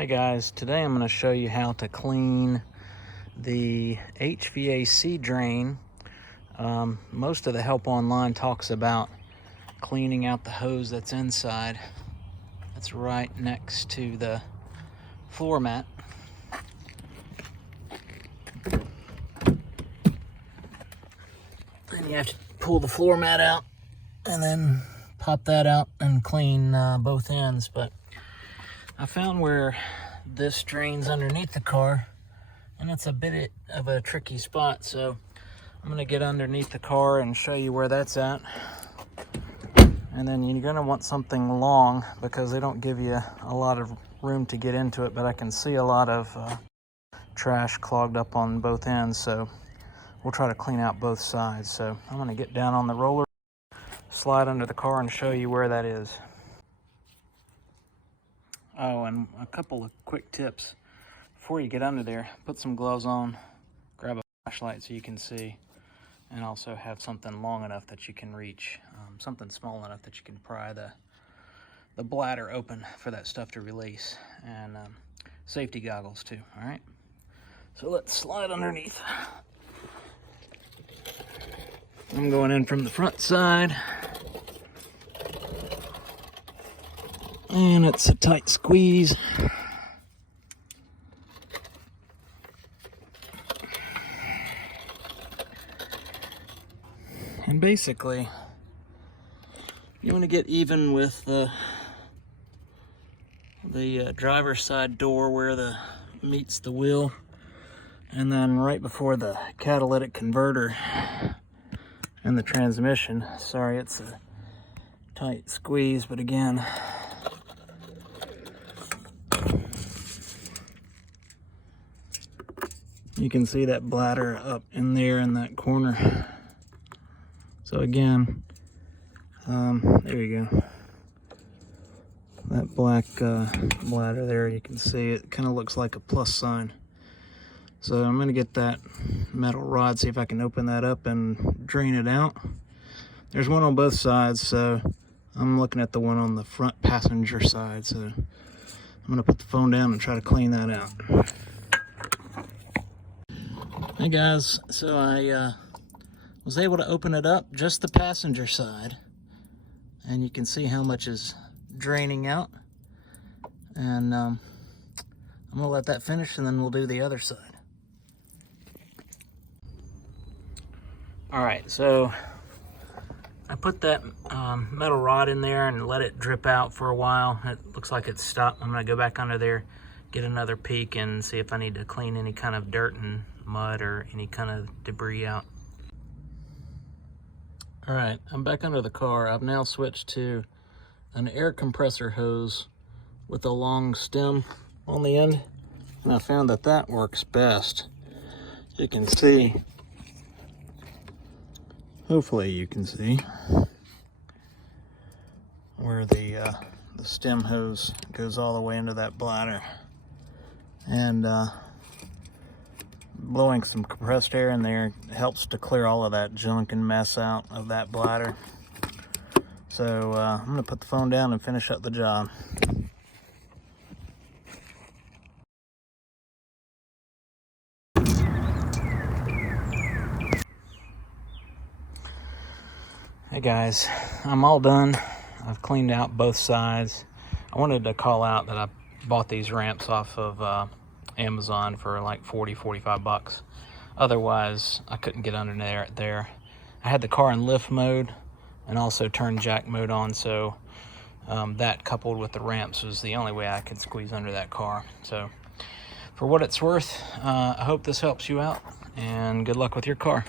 Hey guys, today I'm going to show you how to clean the HVAC drain. Most of the help online talks about cleaning out the hose that's inside. That's right next to the floor mat. Then you have to pull the floor mat out and then pop that out and clean both ends. But I found where this drains underneath the car, and it's a bit of a tricky spot, so I'm going to get underneath the car and show you where that's at. And then you're going to want something long because they don't give you a lot of room to get into it, but I can see a lot of trash clogged up on both ends, so we'll try to clean out both sides. So I'm going to get down on the roller, slide under the car, and show you where that is. Oh, and a couple of quick tips. Before you get under there, put some gloves on, grab a flashlight so you can see, and also have something long enough that you can reach, something small enough that you can pry the bladder open for that stuff to release, and safety goggles too, all right? So let's slide underneath. I'm going in from the front side. And it's a tight squeeze. And basically, you want to get even with the driver's side door where the meets the wheel, and then right before the catalytic converter and the transmission. Sorry, it's a tight squeeze, but again, you can see that bladder up in there in that corner. So again, there you go. That black bladder there, you can see it kind of looks like a plus sign. So I'm gonna get that metal rod, see if I can open that up and drain it out. There's one on both sides, so I'm looking at the one on the front passenger side. So I'm gonna put the phone down and try to clean that out. Hey guys, so I was able to open it up, just the passenger side, and you can see how much is draining out. And I'm gonna let that finish, and then we'll do the other side. All right, so I put that metal rod in there and let it drip out for a while. It looks like it's stopped. I'm gonna go back under there, get another peek, and see if I need to clean any kind of dirt and mud or any kind of debris out. All right, I'm back under the car. I've now switched to an air compressor hose with a long stem on the end, and I found that that works best. You can see, hopefully you can see where the stem hose goes all the way into that bladder, and blowing some compressed air in there helps to clear all of that junk and mess out of that bladder. So I'm gonna put the phone down and finish up the job. Hey guys, I'm all done. I've cleaned out both sides. I wanted to call out that I bought these ramps off of Amazon for like 40-45 bucks. Otherwise, I couldn't get under there. I had the car in lift mode and also turned jack mode on, so that coupled with the ramps was the only way I could squeeze under that car. So for what it's worth, I hope this helps you out, and good luck with your car.